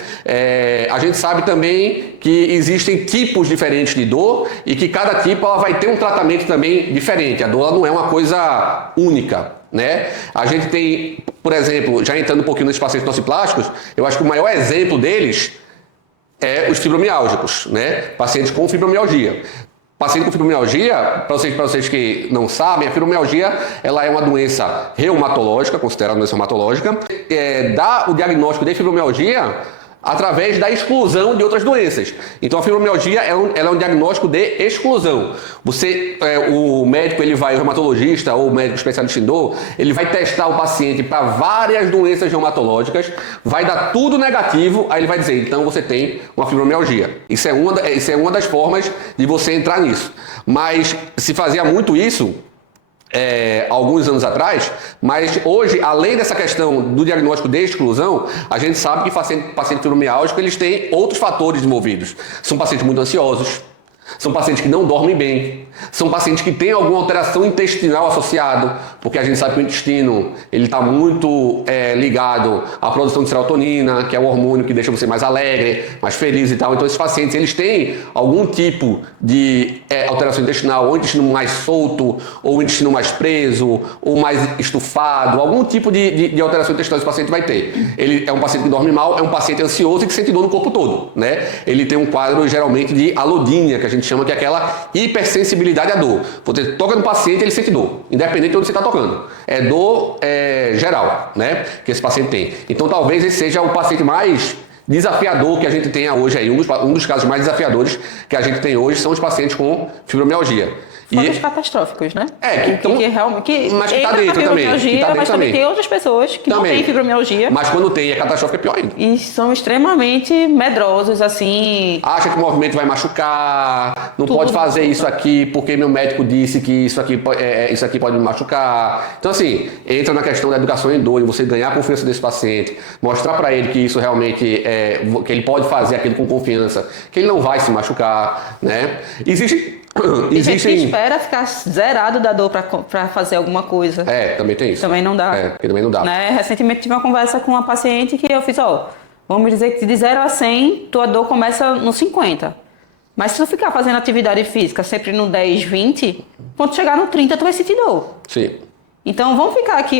A gente sabe também que existem tipos diferentes de dor e que cada tipo ela vai ter um tratamento também diferente. A dor ela não é uma coisa única, né? A gente tem, por exemplo, já entrando um pouquinho nos pacientes nociplásticos, eu acho que o maior exemplo deles é os fibromiálgicos, né? Pacientes com fibromialgia. Paciente com fibromialgia, para vocês que não sabem, a fibromialgia ela é uma doença reumatológica, considerada doença reumatológica. Dá o diagnóstico de fibromialgia através da exclusão de outras doenças. Então a fibromialgia ela é um diagnóstico de exclusão. O médico, o reumatologista ou o médico especialista em dor, ele vai testar o paciente para várias doenças reumatológicas, vai dar tudo negativo, aí ele vai dizer, então você tem uma fibromialgia. Isso é uma das formas de você entrar nisso. Mas se fazia muito isso alguns anos atrás, mas hoje, além dessa questão do diagnóstico de exclusão, a gente sabe que paciente fibromialgico eles têm outros fatores envolvidos. São pacientes muito ansiosos, são pacientes que não dormem bem, são pacientes que têm alguma alteração intestinal associada, porque a gente sabe que o intestino ele está muito ligado à produção de serotonina, que é o hormônio que deixa você mais alegre, mais feliz e tal. Então esses pacientes eles têm algum tipo de alteração intestinal, ou intestino mais solto, ou intestino mais preso, ou mais estufado, algum tipo de alteração intestinal esse paciente vai ter. Ele é um paciente que dorme mal, é um paciente ansioso e que sente dor no corpo todo, né? Ele tem um quadro geralmente de alodínia, que a gente chama que é aquela hipersensibilidade à dor. Você toca no paciente, ele sente dor, independente de onde você está tocando. É dor geral, né? Que esse paciente tem. Então talvez esse seja o paciente mais desafiador que a gente tenha hoje aí. Um dos casos mais desafiadores que a gente tem hoje são os pacientes com fibromialgia. Fora os catastróficos, né? Mas que está dentro também. Mas também tem outras pessoas que não têm fibromialgia. Mas quando tem, catastrófico é pior ainda. E são extremamente medrosos, assim. Acha que o movimento vai machucar, não pode fazer isso aqui porque meu médico disse que isso aqui pode me machucar. Então, assim, entra na questão da educação em dor, de você ganhar a confiança desse paciente, mostrar para ele que isso realmente que ele pode fazer aquilo com confiança, que ele não vai se machucar, né? Existem gente que espera ficar zerado da dor para fazer alguma coisa. Também tem isso. Também não dá. Porque também não dá. Né? Recentemente tive uma conversa com uma paciente que eu fiz, vamos dizer que de 0 a 100, tua dor começa no 50. Mas se tu ficar fazendo atividade física sempre no 10, 20, quando chegar no 30, tu vai sentir dor. Sim. Então vamos ficar aqui,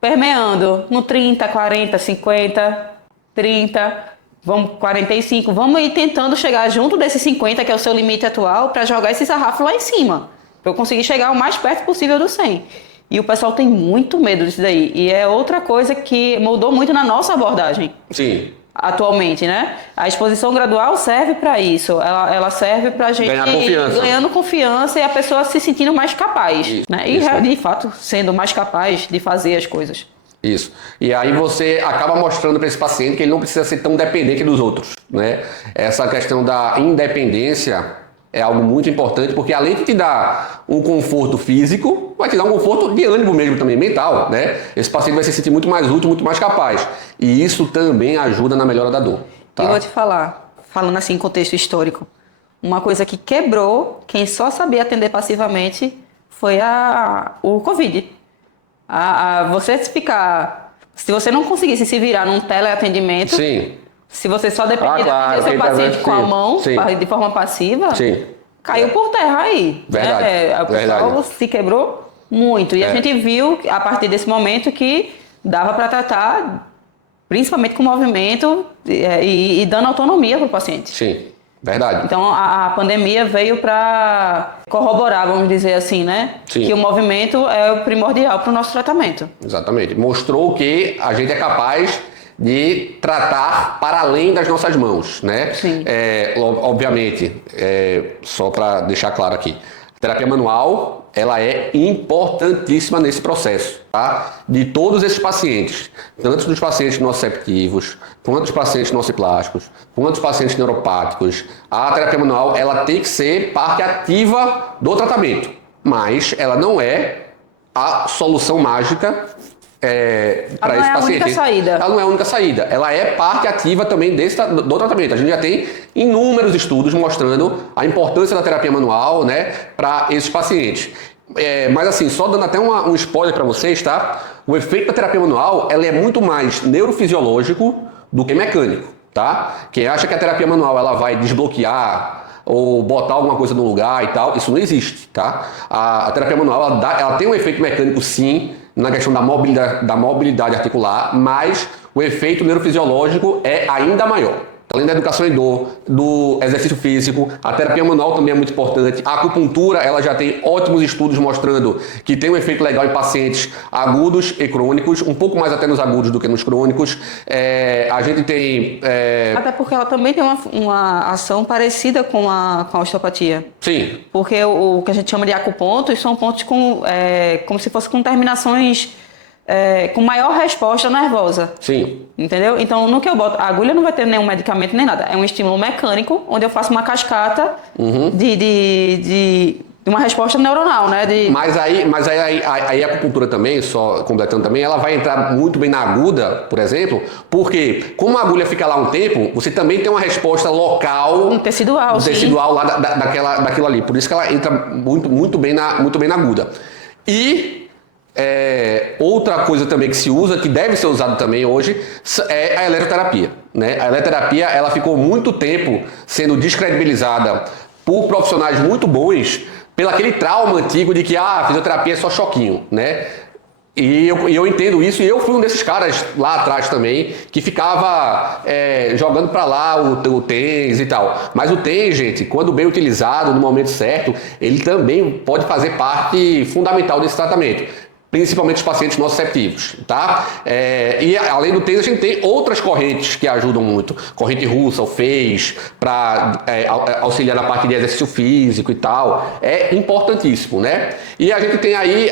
permeando no 30, 40, 50, 30... Vamos 45, vamos ir tentando chegar junto desse 50, que é o seu limite atual, para jogar esse sarrafo lá em cima, para eu conseguir chegar o mais perto possível do 100. E o pessoal tem muito medo disso daí. E é outra coisa que mudou muito na nossa abordagem. Sim. Atualmente, né? A exposição gradual serve para isso. Ela serve para a gente ganhando confiança e a pessoa se sentindo mais capaz. Isso, né? E, de fato, sendo mais capaz de fazer as coisas. Isso. E aí você acaba mostrando para esse paciente que ele não precisa ser tão dependente dos outros, né? Essa questão da independência é algo muito importante, porque além de te dar um conforto físico, vai te dar um conforto de ânimo mesmo também, mental, né? Esse paciente vai se sentir muito mais útil, muito mais capaz. E isso também ajuda na melhora da dor. Tá? Eu vou te falar, falando assim em contexto histórico, uma coisa que quebrou quem só sabia atender passivamente foi o Covid. Você ficar... Se você não conseguisse se virar num teleatendimento... Sim. Se você só dependia de atender seu paciente com a mão, de forma passiva, caiu por terra aí. Verdade. O pessoal se quebrou muito. E a gente viu, a partir desse momento, que dava para tratar, principalmente com movimento e dando autonomia para o paciente. Sim. Verdade. Então a pandemia veio para corroborar, vamos dizer assim, né? Sim. Que o movimento é o primordial para o nosso tratamento. Exatamente. Mostrou que a gente é capaz de tratar para além das nossas mãos, né? Sim. Obviamente, só para deixar claro aqui, terapia manual ela é importantíssima nesse processo, tá? De todos esses pacientes, tanto dos pacientes nociceptivos, quanto dos pacientes nociplásticos, quanto dos pacientes neuropáticos, a terapia manual, ela tem que ser parte ativa do tratamento, mas ela não é a solução mágica para esse paciente. Ela não é a única saída. Ela não é a única saída. Ela é parte ativa também do tratamento. A gente já tem inúmeros estudos mostrando a importância da terapia manual, né, para esses pacientes. Mas assim, só dando até um spoiler para vocês, tá? O efeito da terapia manual, ela é muito mais neurofisiológico do que mecânico, tá? Quem acha que a terapia manual ela vai desbloquear ou botar alguma coisa no lugar e tal, isso não existe, tá? A terapia manual, ela tem um efeito mecânico sim, na questão da mobilidade articular, mas o efeito neurofisiológico é ainda maior. Além da educação em dor, do exercício físico, a terapia manual também é muito importante. A acupuntura, ela já tem ótimos estudos mostrando que tem um efeito legal em pacientes agudos e crônicos, um pouco mais até nos agudos do que nos crônicos. A gente tem... Até porque ela também tem uma ação parecida com a osteopatia. Sim. Porque o que a gente chama de acupontos são pontos como se fosse com terminações... com maior resposta nervosa. Sim. Entendeu? Então, no que eu boto... A agulha não vai ter nenhum medicamento nem nada. É um estímulo mecânico, onde eu faço uma cascata de uma resposta neuronal, né? Mas aí a acupuntura também, só completando também, ela vai entrar muito bem na aguda, por exemplo, porque como a agulha fica lá um tempo, você também tem uma resposta local... tecidual, lá daquilo ali. Por isso que ela entra muito bem na aguda. E... outra coisa também que se usa, que deve ser usado também hoje, é a eletroterapia, né? A eletroterapia, ela ficou muito tempo sendo descredibilizada por profissionais muito bons, pelo aquele trauma antigo de que a fisioterapia é só choquinho, né? E eu entendo isso, e eu fui um desses caras lá atrás também, que ficava jogando pra lá o TENS e tal. Mas o TENS, gente, quando bem utilizado, no momento certo, ele também pode fazer parte fundamental desse tratamento. Principalmente os pacientes nociceptivos, tá? E além do TENS, a gente tem outras correntes que ajudam muito. Corrente russa, o FEIS, para auxiliar na parte de exercício físico e tal. É importantíssimo, né? E a gente tem aí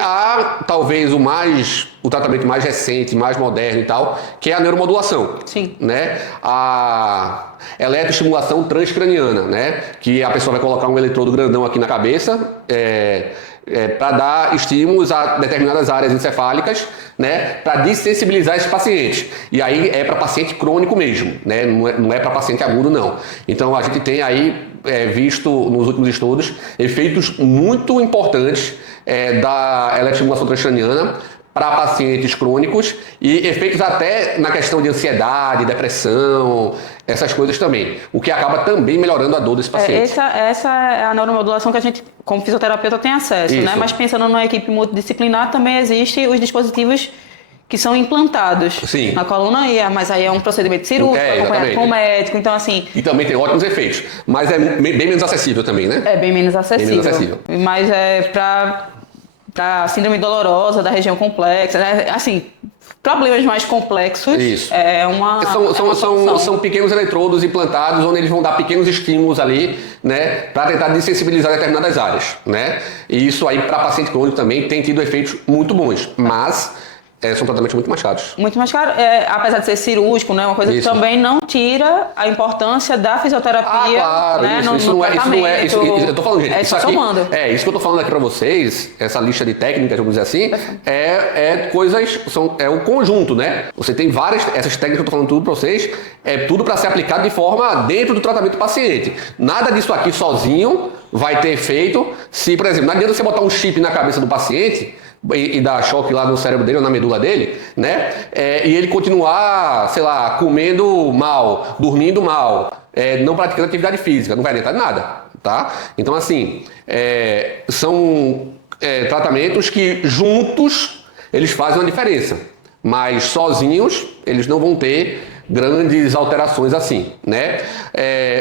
talvez o tratamento mais recente, mais moderno e tal, que é a neuromodulação. Sim. Né? A eletroestimulação transcraniana, né? Que a pessoa vai colocar um eletrodo grandão aqui na cabeça, para dar estímulos a determinadas áreas encefálicas, né, para dessensibilizar esses pacientes. E aí é para paciente crônico mesmo, né, não é para paciente agudo, não. Então a gente tem aí visto nos últimos estudos efeitos muito importantes da eletroestimulação transcraniana para pacientes crônicos e efeitos até na questão de ansiedade, depressão, essas coisas também. O que acaba também melhorando a dor desse paciente. Essa é a neuromodulação que a gente, como fisioterapeuta, tem acesso, né? Mas pensando numa equipe multidisciplinar, também existem os dispositivos que são implantados na coluna, mas aí é um procedimento cirúrgico, acompanhado com o médico, então assim... E também tem ótimos efeitos, mas é bem menos acessível também, né? É bem menos acessível. Mas é para síndrome dolorosa da região complexa, né? Assim, problemas mais complexos. Isso. São pequenos eletrodos implantados onde eles vão dar pequenos estímulos ali, né, para tentar desensibilizar determinadas áreas, né? E isso aí para paciente crônico também tem tido efeitos muito bons, mas são tratamentos muito mais caros. Muito mais caro, apesar de ser cirúrgico, né? Uma coisa que também não tira a importância da fisioterapia. Claro, né? Isso não é. Eu tô falando, gente. Isso aqui, isso que eu tô falando aqui para vocês, essa lista de técnicas, vamos dizer assim, é um conjunto, né? Você tem essas técnicas que eu tô falando tudo para vocês, é tudo para ser aplicado de forma dentro do tratamento do paciente. Nada disso aqui sozinho vai ter efeito se, por exemplo, não adianta você botar um chip na cabeça do paciente e dar choque lá no cérebro dele ou na medula dele, né? E ele continuar, sei lá, comendo mal, dormindo mal, não praticando atividade física, não vai adiantar nada, tá? Então, assim, são tratamentos que juntos eles fazem uma diferença, mas sozinhos eles não vão ter grandes alterações assim, né?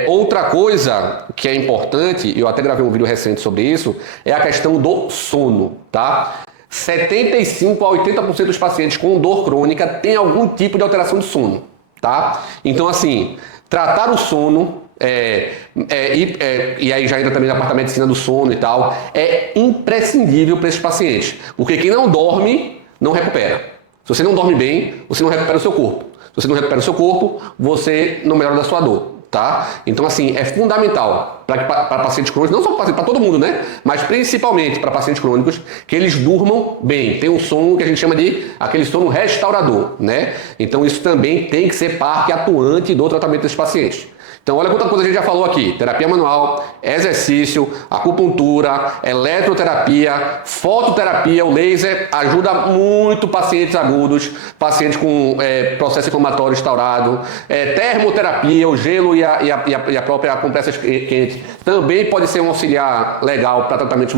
Outra coisa que é importante, eu até gravei um vídeo recente sobre isso, é a questão do sono, tá? 75 a 80% dos pacientes com dor crônica têm algum tipo de alteração de sono, tá? Então, assim, tratar o sono E aí já entra também na parte da medicina do sono e tal, é imprescindível para esses pacientes, porque quem não dorme não recupera. Se você não dorme bem, você não recupera o seu corpo. Se você não recupera o seu corpo, você não melhora da sua dor, tá? Então, assim, é fundamental para pacientes crônicos, não só para todo mundo, né? Mas principalmente para pacientes crônicos, que eles durmam bem. Tem um sono que a gente chama de aquele sono restaurador, né? Então, isso também tem que ser parte atuante do tratamento desses pacientes. Então, olha quanta coisa a gente já falou aqui. Terapia manual, exercício, acupuntura, eletroterapia, fototerapia, o laser ajuda muito pacientes agudos, pacientes com processo inflamatório instaurado, termoterapia, o gelo e a própria compressa quente também pode ser um auxiliar legal para tratamentos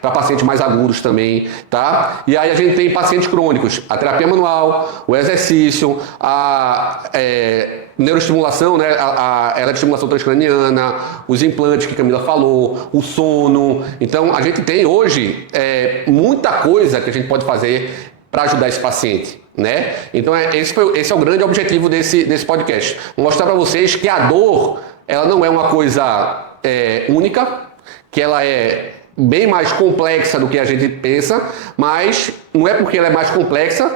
para pacientes mais agudos também, tá? E aí a gente tem pacientes crônicos, a terapia manual, o exercício, a neuroestimulação, né? A eletroestimulação transcraniana, os implantes que a Camila falou, o sono. Então, a gente tem hoje muita coisa que a gente pode fazer para ajudar esse paciente, né? Então, esse é o grande objetivo desse podcast. Mostrar para vocês que a dor, ela não é uma coisa única, que ela é bem mais complexa do que a gente pensa, mas não é porque ela é mais complexa,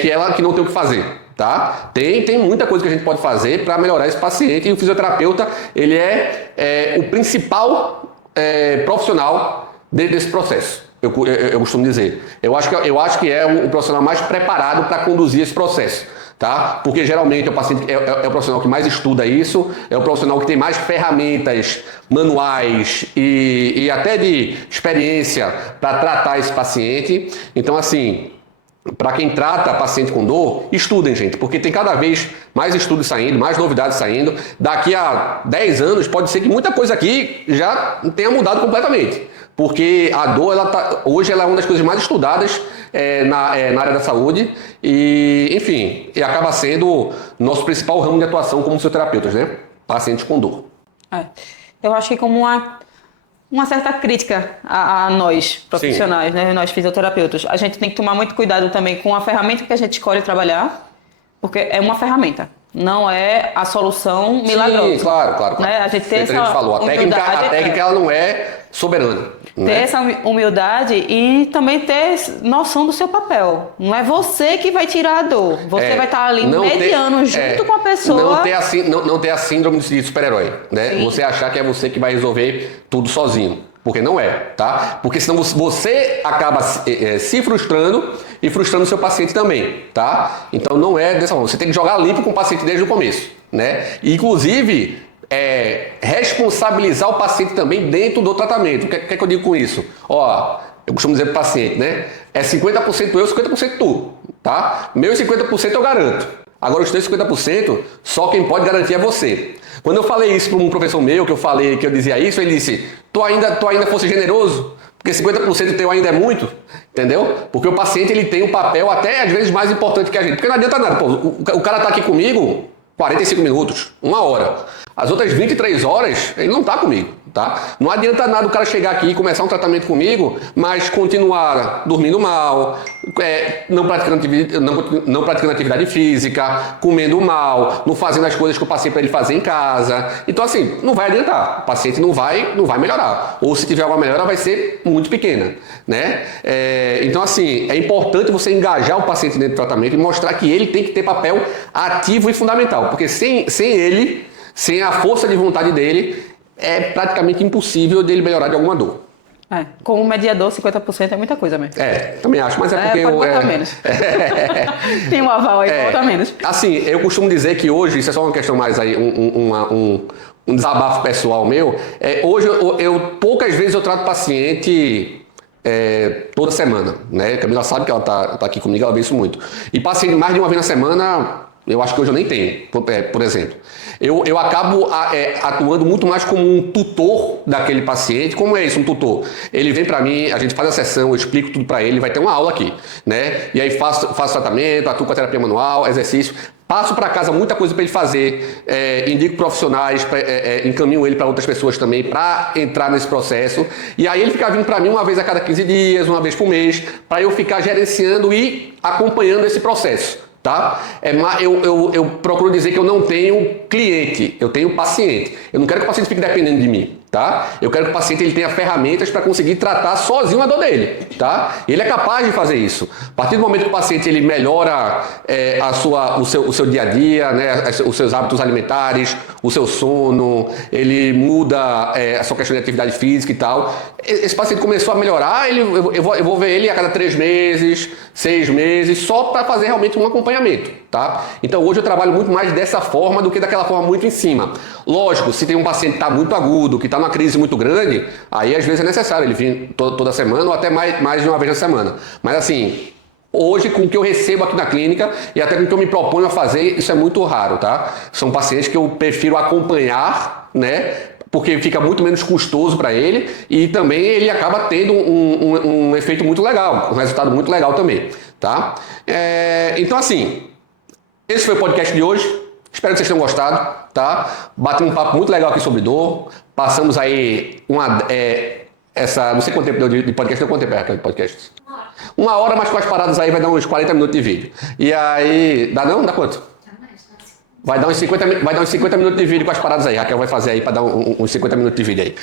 que não tem o que fazer. Tá? Tem muita coisa que a gente pode fazer para melhorar esse paciente, e o fisioterapeuta ele é o principal profissional desse processo, eu costumo dizer. Eu acho que é o profissional mais preparado para conduzir esse processo, tá? Porque geralmente o paciente é o profissional que mais estuda isso, é o profissional que tem mais ferramentas manuais e até de experiência para tratar esse paciente. Então, assim, para quem trata paciente com dor, estudem, gente, porque tem cada vez mais estudos saindo, mais novidades saindo. Daqui a 10 anos pode ser que muita coisa aqui já tenha mudado completamente, porque a dor, hoje ela é uma das coisas mais estudadas na área da saúde e, enfim, acaba sendo nosso principal ramo de atuação como fisioterapeutas, né? Pacientes com dor. Eu acho que como uma certa crítica a nós, profissionais, né? Nós fisioterapeutas. A gente tem que tomar muito cuidado também com a ferramenta que a gente escolhe trabalhar, porque é uma ferramenta, não é a solução milagrosa. Sim, claro. Né? A gente tem essa a gente falou, a técnica ela não é soberana. Ter essa humildade e também ter noção do seu papel. Não é você que vai tirar a dor. Você vai estar ali mediando junto com a pessoa. Não ter a síndrome de super-herói, né? Sim. Você achar que é você que vai resolver tudo sozinho. Porque não é, tá? Porque senão você acaba se frustrando e frustrando o seu paciente também, tá? Então não é dessa forma. Você tem que jogar limpo com o paciente desde o começo, né? E, inclusive, responsabilizar o paciente também dentro do tratamento. O que é que eu digo com isso? Eu costumo dizer para o paciente, né? É 50% eu, 50% tu, tá? Meu 50% eu garanto. Agora, os teus 50%, só quem pode garantir é você. Quando eu falei isso para um professor meu, que eu dizia isso, ele disse, tu ainda fosse generoso? Porque 50% teu ainda é muito, entendeu? Porque o paciente ele tem um papel até às vezes mais importante que a gente. Porque não adianta nada, o cara tá aqui comigo 45 minutos, 1 hora. As outras 23 horas, ele não está comigo, tá? Não adianta nada o cara chegar aqui e começar um tratamento comigo, mas continuar dormindo mal, não praticando atividade física, comendo mal, não fazendo as coisas que eu passei para ele fazer em casa. Então, assim, não vai adiantar. O paciente não vai melhorar. Ou se tiver uma melhora, vai ser muito pequena, né? Então, assim, é importante você engajar o paciente dentro do tratamento e mostrar que ele tem que ter papel ativo e fundamental. Porque sem ele, sem a força de vontade dele, é praticamente impossível dele melhorar de alguma dor. Como mediador, 50% é muita coisa mesmo. Também acho, mas porque pode botar menos. Tem um aval aí, bota menos. Assim, eu costumo dizer que hoje, isso é só uma questão mais aí, um desabafo pessoal meu. Hoje, poucas vezes eu trato paciente toda semana, né? Camila sabe que ela tá aqui comigo, ela vê isso muito. E paciente mais de uma vez na semana, eu acho que hoje eu nem tenho, por exemplo. Eu acabo atuando muito mais como um tutor daquele paciente. Como é isso, um tutor? Ele vem para mim, a gente faz a sessão, eu explico tudo para ele, vai ter uma aula aqui, né? E aí faço tratamento, atuo com a terapia manual, exercício, passo para casa muita coisa para ele fazer, indico profissionais, encaminho ele para outras pessoas também para entrar nesse processo. E aí ele fica vindo para mim uma vez a cada 15 dias, uma vez por mês, para eu ficar gerenciando e acompanhando esse processo. tá? Eu procuro dizer que eu não tenho cliente, eu tenho paciente. Eu não quero que o paciente fique dependendo de mim, tá? Eu quero que o paciente ele tenha ferramentas para conseguir tratar sozinho a dor dele, tá? Ele é capaz de fazer isso. A partir do momento que o paciente ele melhora o seu dia a dia, né? Os seus hábitos alimentares, o seu sono, ele muda a sua questão de atividade física e tal. Esse paciente começou a melhorar, eu vou ver ele a cada 3 meses, 6 meses, só para fazer realmente um acompanhamento, tá? Então hoje eu trabalho muito mais dessa forma do que daquela forma muito em cima. Lógico, se tem um paciente que está muito agudo, que está numa crise muito grande, aí às vezes é necessário ele vir toda semana ou até mais de uma vez na semana. Mas assim, hoje com o que eu recebo aqui na clínica e até com o que eu me proponho a fazer, isso é muito raro, tá? São pacientes que eu prefiro acompanhar, né? Porque fica muito menos custoso para ele e também ele acaba tendo um efeito muito legal, um resultado muito legal também, tá? Então assim, esse foi o podcast de hoje. Espero que vocês tenham gostado, tá? Batemos um papo muito legal aqui sobre dor. Passamos aí não sei quanto tempo deu de podcast, deu quanto tempo é aquele podcast? 1 hora, mas com as paradas aí vai dar uns 40 minutos de vídeo. E aí, dá não? Dá quanto? Vai dar uns 50 minutos de vídeo com as paradas aí. Raquel vai fazer aí para dar uns 50 minutos de vídeo aí.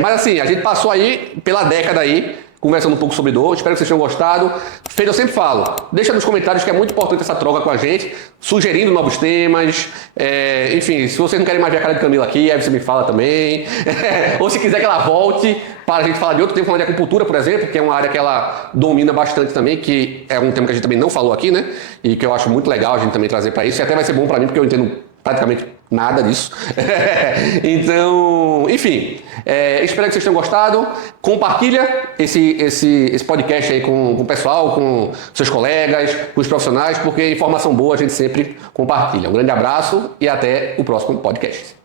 Mas assim, a gente passou aí pela década aí, conversando um pouco sobre dor. Espero que vocês tenham gostado. Eu sempre falo, deixa nos comentários que é muito importante essa troca com a gente, sugerindo novos temas. Enfim, se vocês não querem mais ver a cara de Camila aqui, aí você me fala também. Ou se quiser que ela volte para a gente falar de outro tema, falando de acupuntura, por exemplo, que é uma área que ela domina bastante também, que é um tema que a gente também não falou aqui, né? E que eu acho muito legal a gente também trazer para isso. E até vai ser bom para mim, porque eu entendo praticamente nada disso. Então, enfim, espero que vocês tenham gostado. Compartilha esse podcast aí com o pessoal, com seus colegas, com os profissionais, porque informação boa a gente sempre compartilha. Um grande abraço e até o próximo podcast.